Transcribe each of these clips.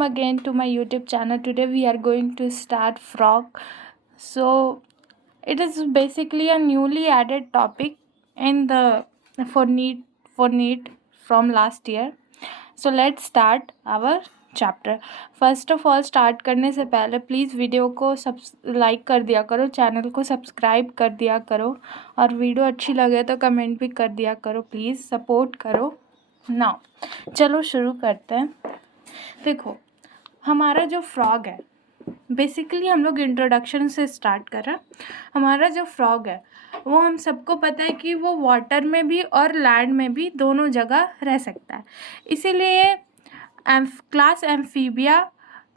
welcome again to my YouTube channel. Today we are going to start frog. So it is basically a newly added topic in the for NEET from last year. So let's start our chapter. First of all start करने से पहले please video को like कर दिया करो, channel को subscribe कर दिया करो और वीडियो अच्छी लगे तो कमेंट भी कर दिया करो. प्लीज़ सपोर्ट करो. नाउ चलो शुरू करते हैं. देखो, हमारा जो फ्रॉग है, बेसिकली हम लोग इंट्रोडक्शन से स्टार्ट कर रहे हैं. हमारा जो फ्रॉग है वो हम सबको पता है कि वो वाटर में भी और लैंड में भी दोनों जगह रह सकता है. इसीलिए क्लास एम्फीबिया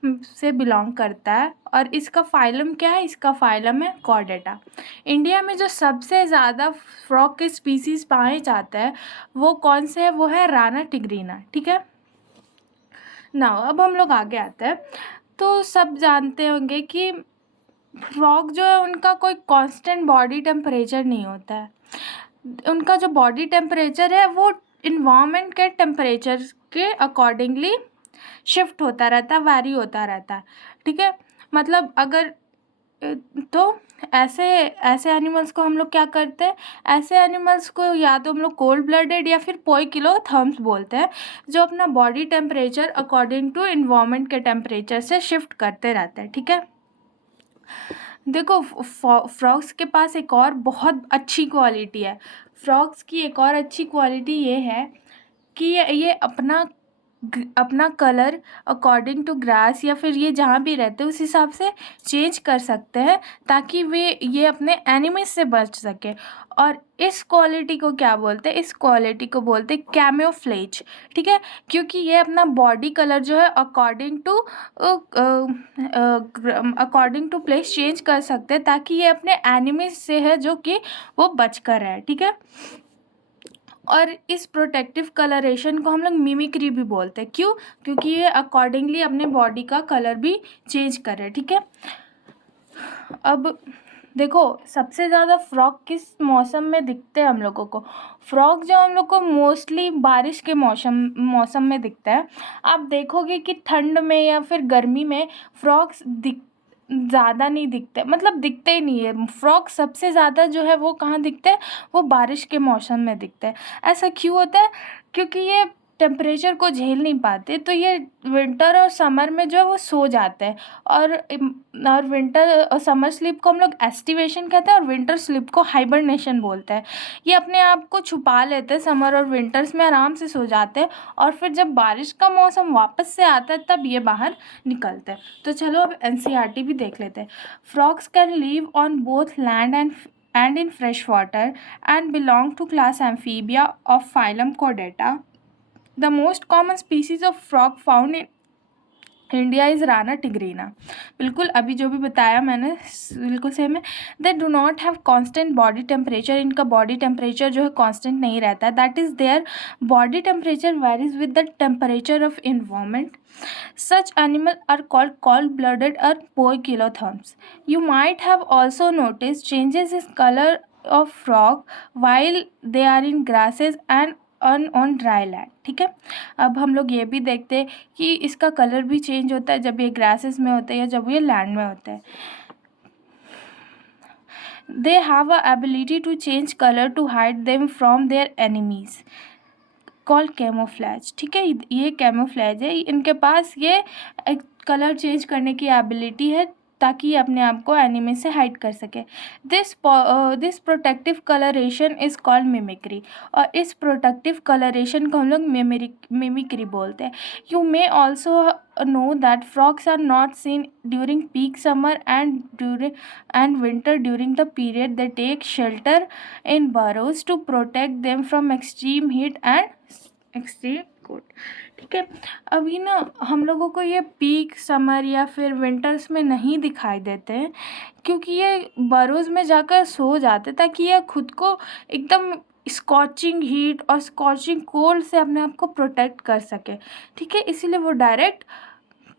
से बिलोंग करता है. और इसका फाइलम क्या है? इसका फाइलम है कॉर्डेटा. इंडिया में जो सबसे ज़्यादा फ्रॉग के स्पीसीज़ पाए जाते हैं वो कौन से है? वो है राना टिग्रीना. ठीक है. नाउ अब हम लोग आगे आते हैं. तो सब जानते होंगे कि फ्रॉग जो है उनका कोई कांस्टेंट बॉडी टेम्परेचर नहीं होता है. उनका जो बॉडी टेम्परेचर है वो इन्वायरमेंट के टेम्परेचर के अकॉर्डिंगली शिफ्ट होता रहता है, वैरी होता रहता है. ठीक है. मतलब अगर तो ऐसे एनिमल्स को हम लोग क्या करते हैं? ऐसे एनिमल्स को या तो हम लोग कोल्ड ब्लडेड या फिर पोइकिलोथर्म्स बोलते हैं, जो अपना body temperature according to environment के टेम्परेचर से शिफ्ट करते रहते हैं. ठीक है. देखो, फ्रॉग्स के पास एक और बहुत अच्छी क्वालिटी है. फ्रॉग्स की एक और अच्छी क्वालिटी ये है कि ये अपना कलर अकॉर्डिंग टू ग्रास या फिर ये जहाँ भी रहते हैं उस हिसाब से चेंज कर सकते हैं ताकि ये अपने एनिमीज से बच सके. और इस क्वालिटी को क्या बोलते हैं? इस क्वालिटी को बोलते हैं कैमोफ्लेज. ठीक है. क्योंकि ये अपना बॉडी कलर जो है अकॉर्डिंग टू प्लेस चेंज कर सकते हैं ताकि ये अपने एनिमीज से है जो कि वो बच कर रहे. ठीक है. और इस प्रोटेक्टिव कलरेशन को हम लोग मिमिक्री भी बोलते हैं. क्यों? क्योंकि ये अकॉर्डिंगली अपने बॉडी का कलर भी चेंज कर रहे हैं. ठीक है. अब देखो, सबसे ज़्यादा फ्रॉग किस मौसम में दिखते हैं हम लोगों को? फ्रॉग जो हम लोग को मोस्टली बारिश के मौसम में दिखता है. आप देखोगे कि ठंड में या फिर गर्मी में फ्रॉग्स ज़्यादा नहीं दिखते, मतलब दिखते ही नहीं है. फ्रॉग सबसे ज़्यादा जो है वो कहाँ दिखते हैं? वो बारिश के मौसम में दिखते हैं. ऐसा क्यों होता है? क्योंकि ये टेम्परेचर को झेल नहीं पाते, तो ये विंटर और समर में जो है वो सो जाते हैं. और विंटर और समर स्लीप को हम लोग एस्टिवेशन कहते हैं और विंटर स्लीप को हाइबरनेशन बोलते हैं. ये अपने आप को छुपा लेते हैं, समर और विंटर्स में आराम से सो जाते हैं और फिर जब बारिश का मौसम वापस से आता है तब ये बाहर निकलते हैं. तो चलो अब एनसीईआरटी भी देख लेते हैं. Frogs can live on both land and in fresh water and belong to class Amphibia of phylum Chordata. The most common species of frog found in India is Rana tigrina. बिल्कुल अभी जो भी बताया मैंने बिल्कुल सेम है. They do not have constant body temperature. इनका body temperature जो है कांस्टेंट नहीं रहता है. That is their body temperature varies with the temperature of environment. Such animals are called cold-blooded or poikilotherms. You might have also noticed changes in color of frog while they are in grasses and on dry land. ठीक है. अब हम लोग ये भी देखते हैं कि इसका कलर भी चेंज होता है जब ये ग्रासेस में होता है या जब ये लैंड में होता है. They have a ability to change color to hide them from their enemies. Called camouflage. ठीक है. ये कैमोफ्लैज है. इनके पास ये कलर चेंज करने की एबिलिटी है ताकि ये अपने आप को एनिमी से हाइड कर सके. This protective colouration is called mimicry. और इस प्रोटेक्टिव कलरेशन को हम लोग मिमिक्री बोलते हैं. You may also know that frogs are not seen during peak summer and winter. During the period they take shelter in burrows to protect them from extreme heat and extreme cold. ठीक है. अभी ना हम लोगों को ये peak summer या फिर विंटर्स में नहीं दिखाई देते हैं क्योंकि ये बरोज में जाकर सो जाते ताकि ये खुद को एकदम स्कॉचिंग हीट और स्कॉचिंग कोल्ड से अपने आप को प्रोटेक्ट कर सके. ठीक है. इसीलिए वो डायरेक्ट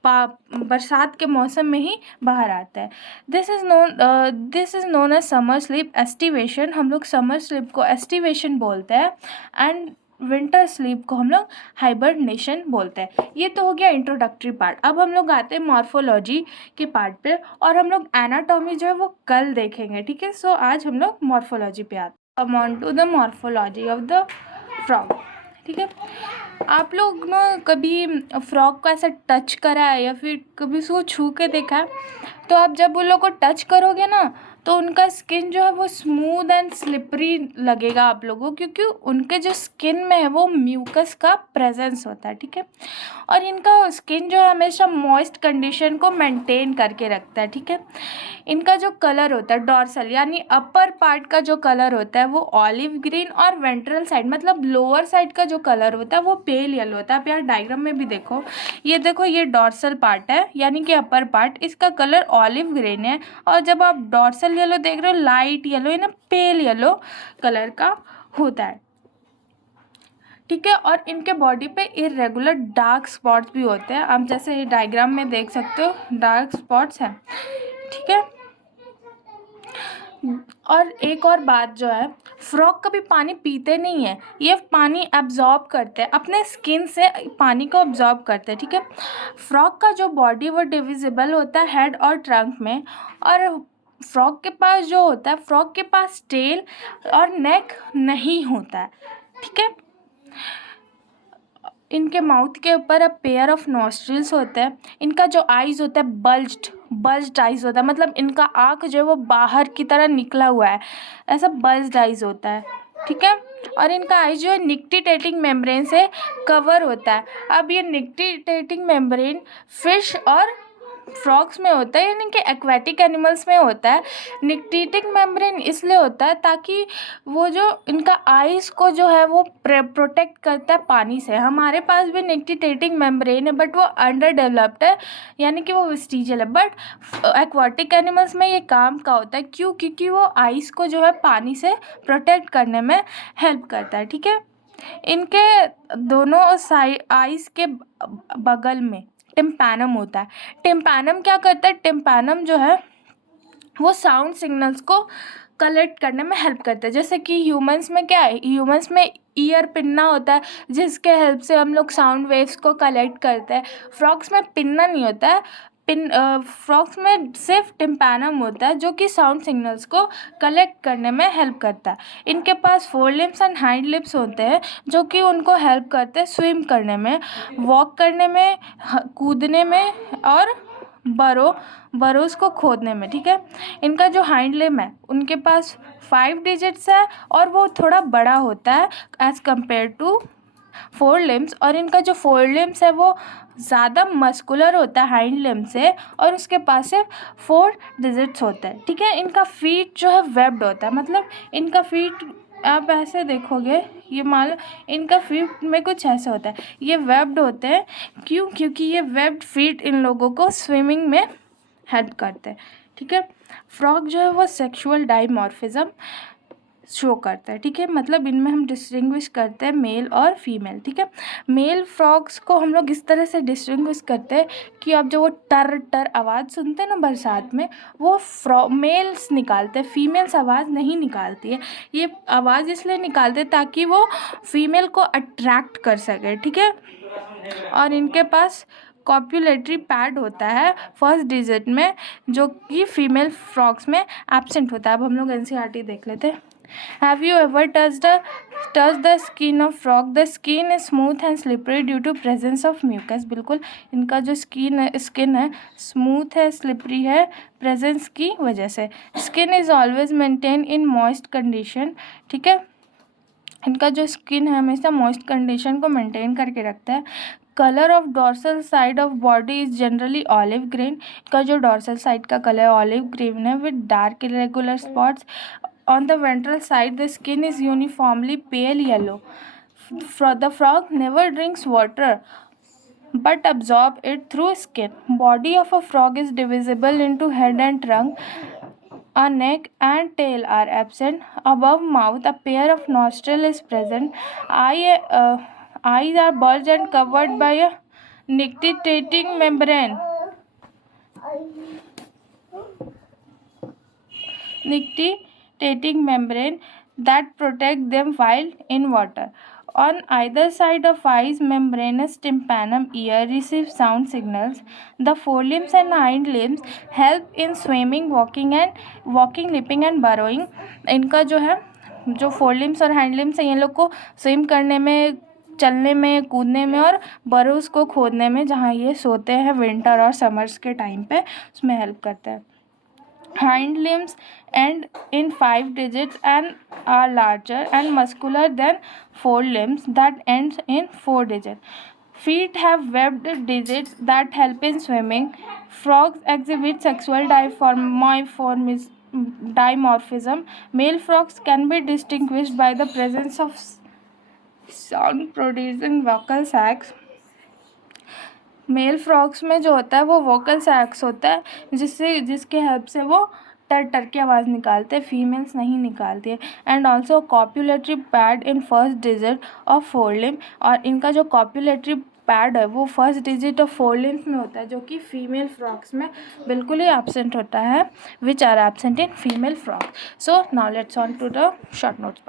बरसात के मौसम में ही बाहर आता है. This is known as summer sleep aestivation. हम लोग समर स्लीप को एस्टिवेशन बोलते हैं. एंड विंटर स्लीप को हम लोग हाइबरनेशन बोलते हैं। ये तो हो गया इंट्रोडक्टरी पार्ट। अब हम लोग आते हैं मॉर्फोलॉजी के पार्ट पे, और हम लोग एनाटॉमी जो है वो कल देखेंगे, ठीक है। सो आज हम लोग मॉर्फोलॉजी पे आते हैं। Come on to the morphology of the frog, ठीक है। आप लोग ना कभी फ्रॉग को ऐसा टच करा है या फिर कभी उसको छू के देखा है? तो आप जब उन लोग को टच करोगे ना तो उनका स्किन जो है वो स्मूथ एंड स्लिपरी लगेगा आप लोगों को, क्योंकि उनके जो स्किन में है वो म्यूकस का प्रेजेंस होता है, ठीक है। और इनका स्किन जो है हमेशा मॉइस्ट कंडीशन को मेंटेन करके रखता है, ठीक है। इनका जो कलर होता है डॉर्सल यानी अपर पार्ट का जो कलर होता है वो ऑलिव ग्रीन, और वेंट्रल साइड मतलब लोअर साइड का जो कलर होता है वो पेल येलो होता है। आप यहाँ डायग्राम में भी देखो, ये देखो ये डॉर्सल पार्ट है यानी कि अपर पार्ट, इसका कलर ऑलिव ग्रीन है। और जब आप डॉर्सल येलो देख रहे हो लाइट येलो या ना पेल येलो कलर का होता है, ठीक है। और इनके बॉडी पे इरेगुलर डार्क स्पॉट्स भी होते हैं, आप जैसे ये डायग्राम में देख सकते हो डार्क स्पॉट्स हैं, ठीक है। और एक और बात जो है, फ्रॉग कभी पानी पीते नहीं है, ये पानी एब्जॉर्ब करते हैं, अपने स्किन से पानी को एब्जॉर्ब करते हैं, ठीक है। फ्रॉग का जो बॉडी वो डिविजिबल होता है हेड और ट्रंक में, और फ्रॉग के पास जो होता है, फ्रॉग के पास टेल और नेक नहीं होता है, ठीक है। इनके माउथ के ऊपर अ पेयर ऑफ नॉस्ट्रिल्स होते हैं। इनका जो आइज़ होता है बल्ज्ड आइज़ होता है, मतलब इनका आँख जो है वो बाहर की तरह निकला हुआ है, ऐसा बल्ज्ड आइज़ होता है, ठीक है। और इनका आइज जो है निक्टिटेटिंग मेम्ब्रेन से कवर होता है। अब ये निक्टिटेटिंग मेम्ब्रेन फिश और फ्रॉग्स में होता है यानी कि एक्वेटिक एनिमल्स में होता है। निक्टिटेटिंग मेम्ब्रेन इसलिए होता है ताकि वो जो इनका आइज़ को जो है वो प्रोटेक्ट करता है पानी से। हमारे पास भी निक्टिटेटिंग मेम्ब्रेन है बट वो अंडर डेवलप्ड है यानी कि वो वेस्टिजियल है, बट एक्वाटिक एनिमल्स में ये काम का होता है। क्यों? क्योंकि वो आइज़ को जो है पानी से प्रोटेक्ट करने में हेल्प करता है, ठीक है। इनके दोनों साइड आइज़ के बगल में टिम्पैनम होता है। टिम्पैनम क्या करता है? टिम्पैनम जो है वो साउंड सिग्नल्स को कलेक्ट करने में हेल्प करता है। जैसे कि ह्यूमंस में क्या है, ह्यूमंस में ईयर पिन्ना होता है जिसके हेल्प से हम लोग साउंड वेव्स को कलेक्ट करते हैं। फ्रॉग्स में पिन्ना नहीं होता है, फ्रॉग्स में सिर्फ टिम्पैनम होता है जो कि साउंड सिग्नल्स को कलेक्ट करने में हेल्प करता है। इनके पास forelimbs and hind limbs होते हैं जो कि उनको हेल्प करते हैं स्विम करने में, वॉक करने में, कूदने में और बरोज को खोदने में, ठीक है। इनका जो हाइंड लिम है उनके पास 5 डिजिट्स है और वो थोड़ा बड़ा होता है as compare to four limbs. और इनका जो फोर लिम्स है वो ज़्यादा मस्कुलर होता है हाइंड लिम से, और उसके पास सिर्फ 4 डिजिट्स होते हैं, ठीक है। इनका फीट जो है वेब्ड होता है, मतलब इनका फीट आप ऐसे देखोगे, ये मान लो इनका फीट में कुछ ऐसा होता है, ये वेब्ड होते हैं। क्यों? क्योंकि ये वेब्ड फीट इन लोगों को स्विमिंग में हेल्प करते हैं, ठीक है। फ्रॉग जो है वो सेक्सुअल डाइमॉर्फिज्म शो करता है, ठीक है। मतलब इनमें हम डिस्टिंग्विश करते हैं मेल और फीमेल, ठीक है। मेल फ्रॉग्स को हम लोग इस तरह से डिस्टिंग्विश करते हैं कि आप जो वो टर टर आवाज़ सुनते हैं ना बरसात में, वो मेल्स निकालते हैं, फीमेल्स आवाज़ नहीं निकालती है। ये आवाज़ इसलिए निकालते हैं ताकि वो फीमेल को अट्रैक्ट कर सके, ठीक है। और इनके पास कॉप्युलेटरी पैड होता है फर्स्ट डिजिट में जो कि फीमेल फ्रॉग्स में एब्सेंट होता है। अब हम लोग एनसीईआरटी देख लेते हैं। Have you ever touched the skin of frog? The skin is smooth and slippery due to presence of mucus. बिल्कुल इनका जो स्किन है स्मूथ है, स्लिपरी है प्रेजेंस की वजह से। Skin is always maintain in moist condition, ठीक है। इनका जो स्किन है हमेशा मॉइस्ट कंडीशन को मेंटेन करके रखता है। Colour of dorsal side of body is generally olive green. इसका जो डॉर्सल साइड का कलर ऑलिव ग्रीन है with dark irregular spots. On the ventral side, the skin is uniformly pale yellow. The frog never drinks water but absorb it through skin. Body of a frog is divisible into head and trunk. A neck and tail are absent. Above mouth, a pair of nostril is present. Eyes are bulged and covered by a nictitating membrane. Nictitating membrane that protect them while in water. On either side of eyes membranous tympanum ear receive sound signals. The forelimbs and hind limbs help in swimming, walking, leaping and burrowing. इनका जो है जो forelimbs और hand limbs हैं ये लोग को swim करने में, चलने में, कूदने में और बरोज को खोदने में, जहाँ ये सोते हैं विंटर और समर्स के टाइम पे, उसमें हेल्प करते हैं. Hind limbs end in 5 digits and are larger and muscular than forelimbs that ends in 4 digits. Feet have webbed digits that help in swimming. Frogs exhibit sexual dimorphism. Male frogs can be distinguished by the presence of sound producing vocal sacs. Male frogs में जो होता है वो vocal सैक्स होता है, जिसके help से वो टर की आवाज़ निकालते हैं, फीमेल्स नहीं निकालती है. And also copulatory pad in first digit of forelimb, और इनका जो कॉपुलेटरी पैड है वो फर्स्ट डिजिट ऑफ फोरलिम्ब में होता है, जो कि फीमेल फ्रॉग्स में बिल्कुल ही एब्सेंट होता है, which are absent in female frog. So now let's on to the short notes.